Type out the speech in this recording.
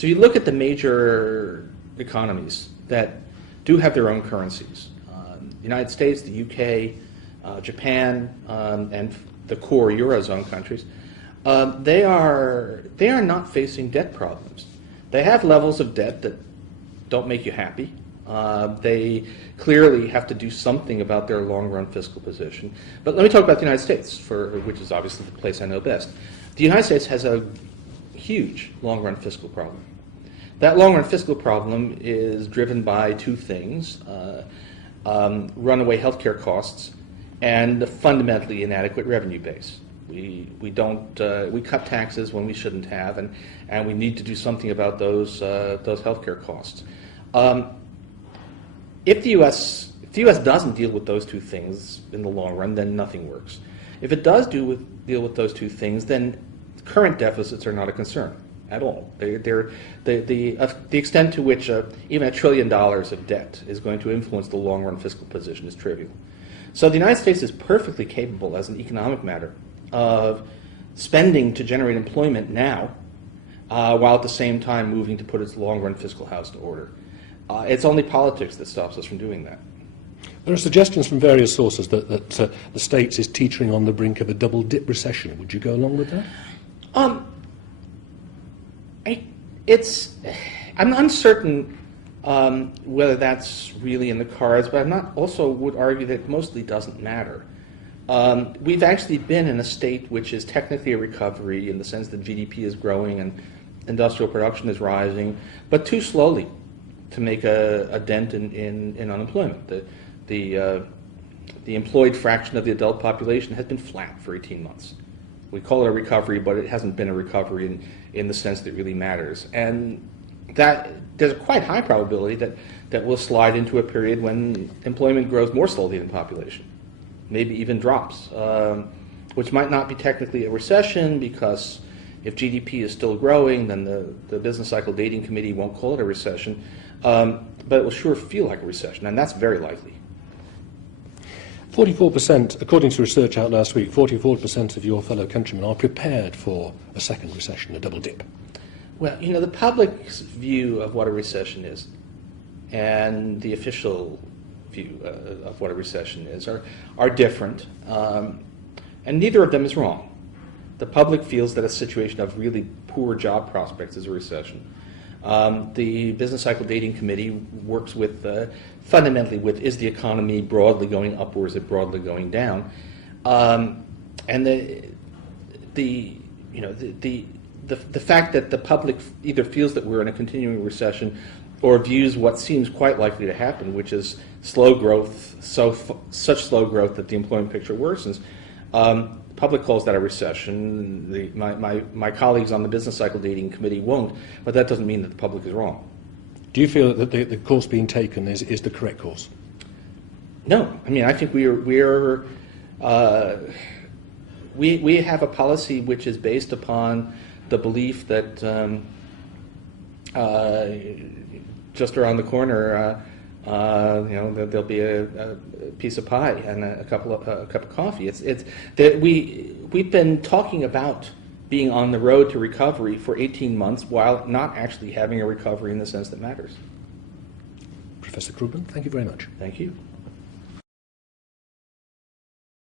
So you look at the major economies that do have their own currencies. The United States, the UK, Japan, and the core Eurozone countries, they are not facing debt problems. They have levels of debt that don't make you happy. They clearly have to do something about their long-run fiscal position. But let me talk about the United States, which is obviously the place I know best. The United States has a huge long-run fiscal problem. That long-run fiscal problem is driven by two things: runaway healthcare costs and a fundamentally inadequate revenue base. We cut taxes when we shouldn't have, and we need to do something about those healthcare costs. If the U.S. doesn't deal with those two things in the long run, then nothing works. If it does deal with those two things, then current deficits are not a concern at all. The extent to which even $1 trillion of debt is going to influence the long-run fiscal position is trivial. So the United States is perfectly capable, as an economic matter, of spending to generate employment now, while at the same time moving to put its long-run fiscal house in order. It's only politics that stops us from doing that. There are suggestions from various sources that the States is teetering on the brink of a double-dip recession. Would you go along with that? I'm uncertain whether that's really in the cards, but also would argue that it mostly doesn't matter. We've actually been in a state which is technically a recovery in the sense that GDP is growing and industrial production is rising, but too slowly to make a dent in unemployment. The employed fraction of the adult population has been flat for 18 months. We call it a recovery, but it hasn't been a recovery in the sense that really matters. And that there's a quite high probability that we'll slide into a period when employment grows more slowly than population, maybe even drops, which might not be technically a recession, because if GDP is still growing, then the Business Cycle Dating Committee won't call it a recession, but it will sure feel like a recession, and that's very likely. 44%, according to research out last week, 44% of your fellow countrymen are prepared for a second recession, a double dip. Well, the public's view of what a recession is and the official view of what a recession is are different, and neither of them is wrong. The public feels that a situation of really poor job prospects is a recession. The Business Cycle Dating Committee works fundamentally with, is the economy broadly going up or is it broadly going down? And the fact that the public either feels that we're in a continuing recession or views what seems quite likely to happen, which is slow growth, such slow growth that the employment picture worsens. The public calls that a recession. My colleagues on the Business Cycle Dating Committee won't, but that doesn't mean that the public is wrong. Do you feel that the course being taken is the correct course? No, I think we have a policy which is based upon the belief that just around the corner, there'll be a piece of pie and a cup of coffee. It's that we've been talking about being on the road to recovery for 18 months while not actually having a recovery in the sense that matters. Professor Krugman, thank you very much. Thank you.